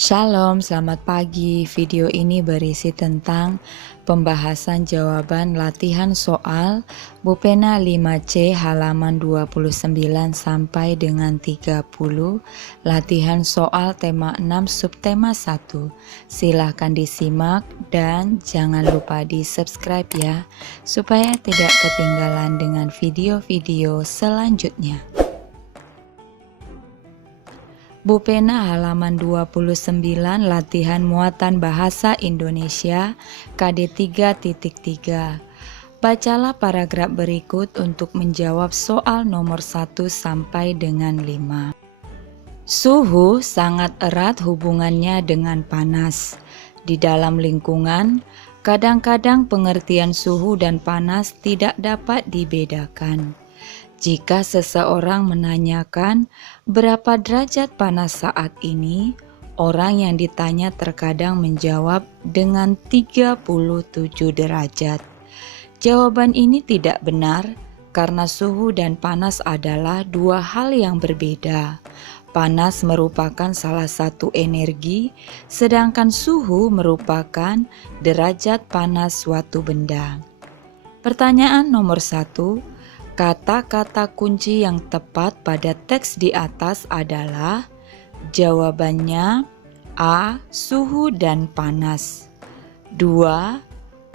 Shalom, selamat pagi. Video ini berisi tentang pembahasan jawaban latihan soal Bupena 5C halaman 29 sampai dengan 30, latihan soal tema 6 subtema 1. Silahkan disimak dan jangan lupa di subscribe ya, supaya tidak ketinggalan dengan video-video selanjutnya. Bupena halaman 29 latihan muatan bahasa Indonesia KD 3.3. Bacalah paragraf berikut untuk menjawab soal nomor 1 sampai dengan 5. Suhu sangat erat hubungannya dengan panas. Di dalam lingkungan, kadang-kadang pengertian suhu dan panas tidak dapat dibedakan. Jika seseorang menanyakan berapa derajat panas saat ini, orang yang ditanya terkadang menjawab dengan 37 derajat. Jawaban ini tidak benar karena suhu dan panas adalah dua hal yang berbeda. Panas merupakan salah satu energi, sedangkan suhu merupakan derajat panas suatu benda. Pertanyaan nomor 1. Kata-kata kunci yang tepat pada teks di atas adalah jawabannya A. Suhu dan panas. 2.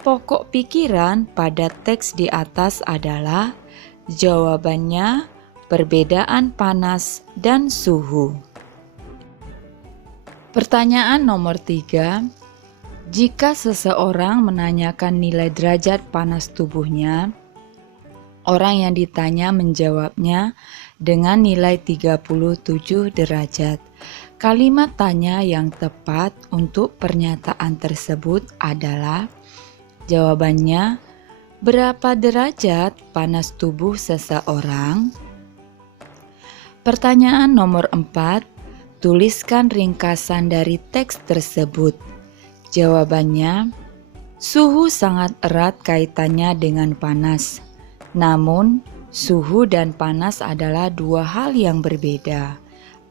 Pokok pikiran pada teks di atas adalah jawabannya perbedaan panas dan suhu. Pertanyaan nomor 3. Jika seseorang menanyakan nilai derajat panas tubuhnya, orang yang ditanya menjawabnya dengan nilai 37 derajat. Kalimat tanya yang tepat untuk pernyataan tersebut adalah jawabannya berapa derajat panas tubuh seseorang? Pertanyaan nomor 4. Tuliskan ringkasan dari teks tersebut. Jawabannya, suhu sangat erat kaitannya dengan panas. Namun, suhu dan panas adalah dua hal yang berbeda.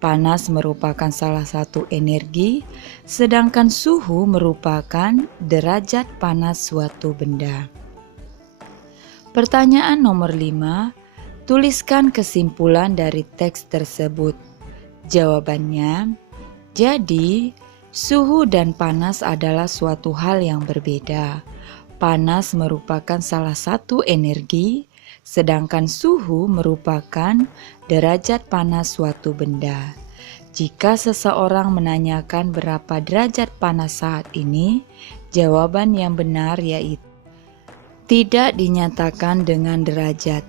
Panas merupakan salah satu energi, sedangkan suhu merupakan derajat panas suatu benda. Pertanyaan nomor 5. Tuliskan kesimpulan dari teks tersebut. Jawabannya, jadi, suhu dan panas adalah suatu hal yang berbeda. Panas merupakan salah satu energi, sedangkan suhu merupakan derajat panas suatu benda. Jika seseorang menanyakan berapa derajat panas saat ini, jawaban yang benar yaitu tidak dinyatakan dengan derajat.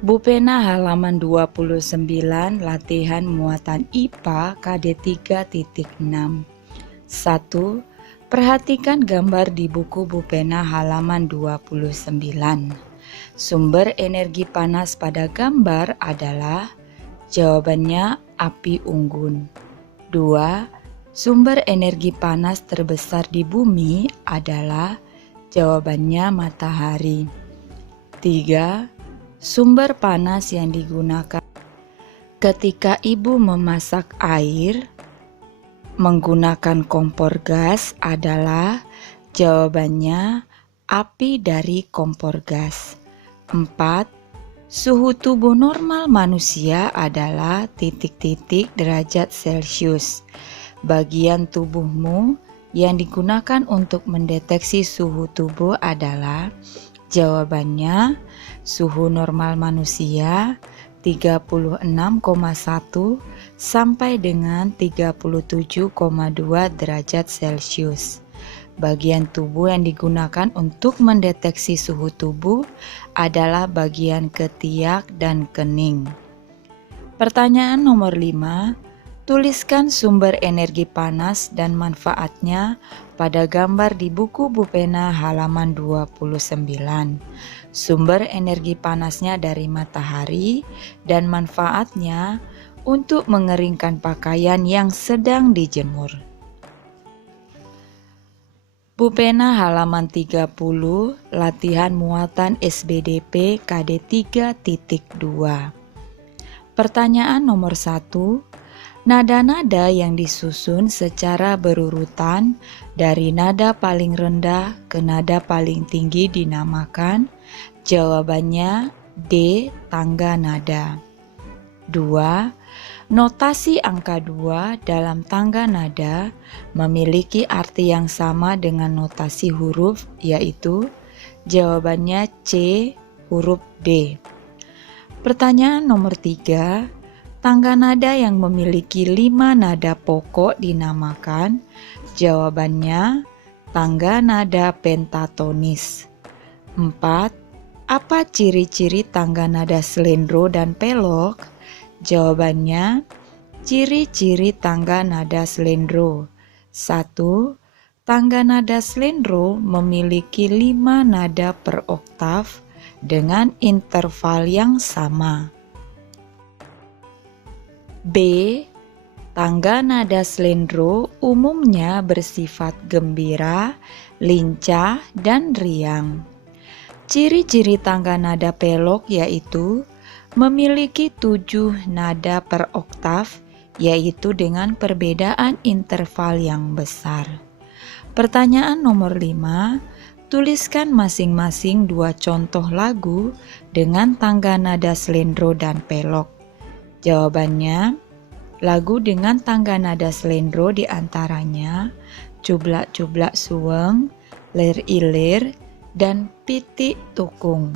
Bupena halaman 29 latihan muatan IPA KD 3.6. 1. Perhatikan gambar di buku Bupena halaman 29. Sumber energi panas pada gambar adalah jawabannya api unggun. 2. Sumber energi panas terbesar di bumi adalah jawabannya matahari. 3. Sumber panas yang digunakan ketika ibu memasak air menggunakan kompor gas adalah jawabannya api dari kompor gas. 4. Suhu tubuh normal manusia adalah titik-titik derajat Celcius. Bagian tubuhmu yang digunakan untuk mendeteksi suhu tubuh adalah jawabannya suhu normal manusia 36,1 sampai dengan 37,2 derajat Celcius. Bagian tubuh yang digunakan untuk mendeteksi suhu tubuh adalah bagian ketiak dan kening. Pertanyaan nomor 5. Tuliskan sumber energi panas dan manfaatnya pada gambar di buku Bupena halaman 29. Sumber energi panasnya dari matahari dan manfaatnya untuk mengeringkan pakaian yang sedang dijemur. Bupena halaman 30 latihan muatan SBDP KD 3.2. Pertanyaan nomor 1. Nada-nada yang disusun secara berurutan dari nada paling rendah ke nada paling tinggi dinamakan. Jawabannya D. Tangga nada. 2. Notasi angka 2 dalam tangga nada memiliki arti yang sama dengan notasi huruf, yaitu jawabannya C. Huruf D. Pertanyaan nomor 3. Tangga nada yang memiliki 5 nada pokok dinamakan. Jawabannya tangga nada pentatonis. 4. Apa ciri-ciri tangga nada slendro dan pelok? Jawabannya ciri-ciri tangga nada slendro. 1. Tangga nada slendro memiliki 5 nada per oktav dengan interval yang sama. B. Tangga nada slendro umumnya bersifat gembira, lincah, dan riang. Ciri-ciri tangga nada pelok yaitu memiliki 7 nada per oktav, yaitu dengan perbedaan interval yang besar. Pertanyaan nomor 5. Tuliskan masing-masing 2 contoh lagu dengan tangga nada slendro dan pelok. Jawabannya, lagu dengan tangga nada slendro diantaranya Cublak-cublak suweng, Lir ilir, dan Pitik tukung.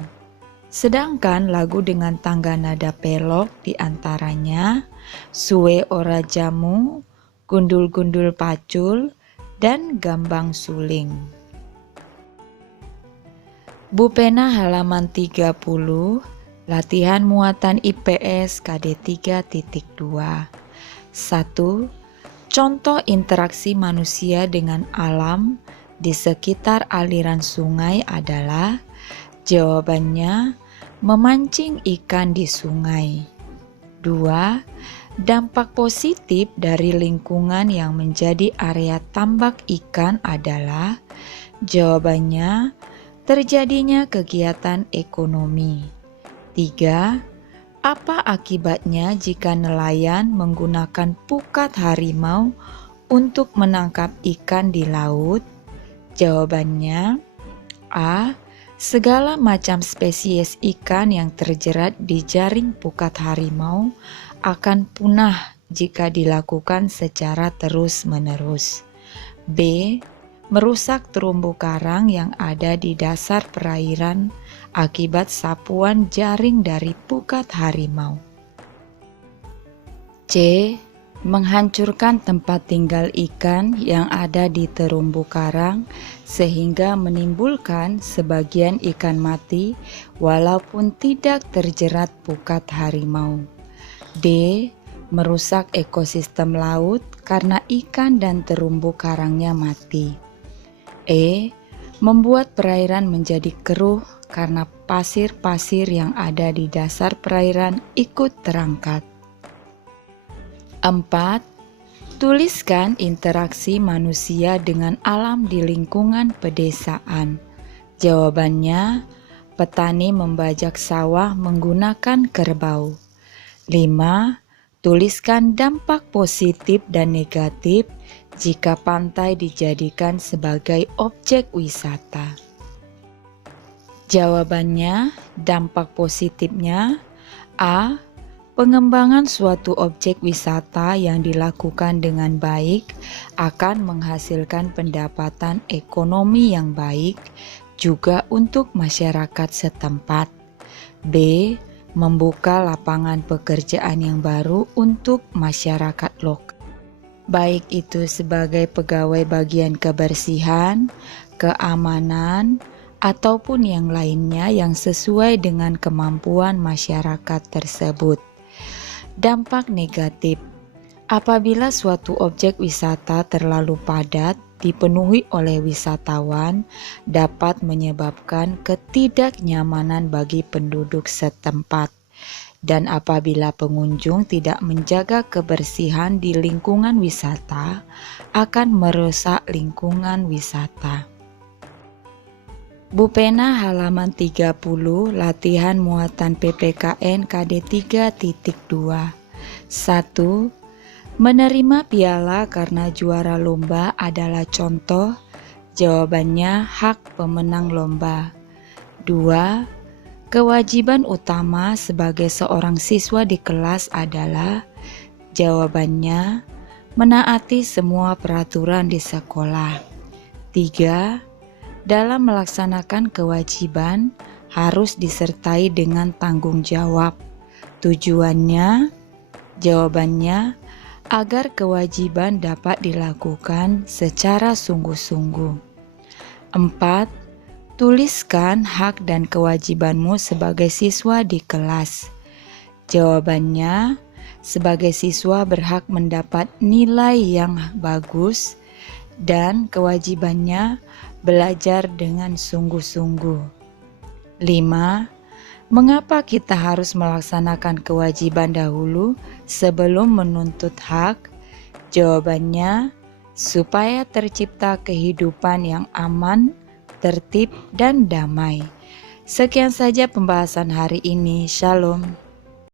Sedangkan lagu dengan tangga nada pelok diantaranya Suwe ora jamu, Gundul-gundul pacul, dan Gambang suling. Bu Pena halaman 30, latihan muatan IPS KD 3.2. 1. Contoh interaksi manusia dengan alam di sekitar aliran sungai adalah. Jawabannya memancing ikan di sungai. 2. Dampak positif dari lingkungan yang menjadi area tambak ikan adalah. Jawabannya terjadinya kegiatan ekonomi. 3. Apa akibatnya jika nelayan menggunakan pukat harimau untuk menangkap ikan di laut? Jawabannya A. Segala macam spesies ikan yang terjerat di jaring pukat harimau akan punah jika dilakukan secara terus-menerus. B. Merusak terumbu karang yang ada di dasar perairan akibat sapuan jaring dari pukat harimau. C. Menghancurkan tempat tinggal ikan yang ada di terumbu karang sehingga menimbulkan sebagian ikan mati walaupun tidak terjerat pukat harimau. D. Merusak ekosistem laut karena ikan dan terumbu karangnya mati. E. Membuat perairan menjadi keruh karena pasir-pasir yang ada di dasar perairan ikut terangkat. 4. Tuliskan interaksi manusia dengan alam di lingkungan pedesaan. Jawabannya, petani membajak sawah menggunakan kerbau. 5. Tuliskan dampak positif dan negatif jika pantai dijadikan sebagai objek wisata. Jawabannya, dampak positifnya A. Pengembangan suatu objek wisata yang dilakukan dengan baik akan menghasilkan pendapatan ekonomi yang baik juga untuk masyarakat setempat. B. Membuka lapangan pekerjaan yang baru untuk masyarakat lokal, baik itu sebagai pegawai bagian kebersihan, keamanan, ataupun yang lainnya yang sesuai dengan kemampuan masyarakat tersebut. Dampak negatif: apabila suatu objek wisata terlalu padat dipenuhi oleh wisatawan, dapat menyebabkan ketidaknyamanan bagi penduduk setempat. Dan apabila pengunjung tidak menjaga kebersihan di lingkungan wisata, akan merusak lingkungan wisata. Bu Pena halaman 30, latihan muatan PPKN KD 3.2. 1. Menerima piala karena juara lomba adalah contoh. Jawabannya hak pemenang lomba. 2. Kewajiban utama sebagai seorang siswa di kelas adalah. Jawabannya menaati semua peraturan di sekolah. 3. Dalam melaksanakan kewajiban harus disertai dengan tanggung jawab. Tujuannya, jawabannya, agar kewajiban dapat dilakukan secara sungguh-sungguh. 4. Tuliskan hak dan kewajibanmu sebagai siswa di kelas. Jawabannya, sebagai siswa berhak mendapat nilai yang bagus dan kewajibannya belajar dengan sungguh-sungguh. 5. Mengapa kita harus melaksanakan kewajiban dahulu sebelum menuntut hak? Jawabannya, supaya tercipta kehidupan yang aman, tertib, dan damai. Sekian saja pembahasan hari ini. Shalom.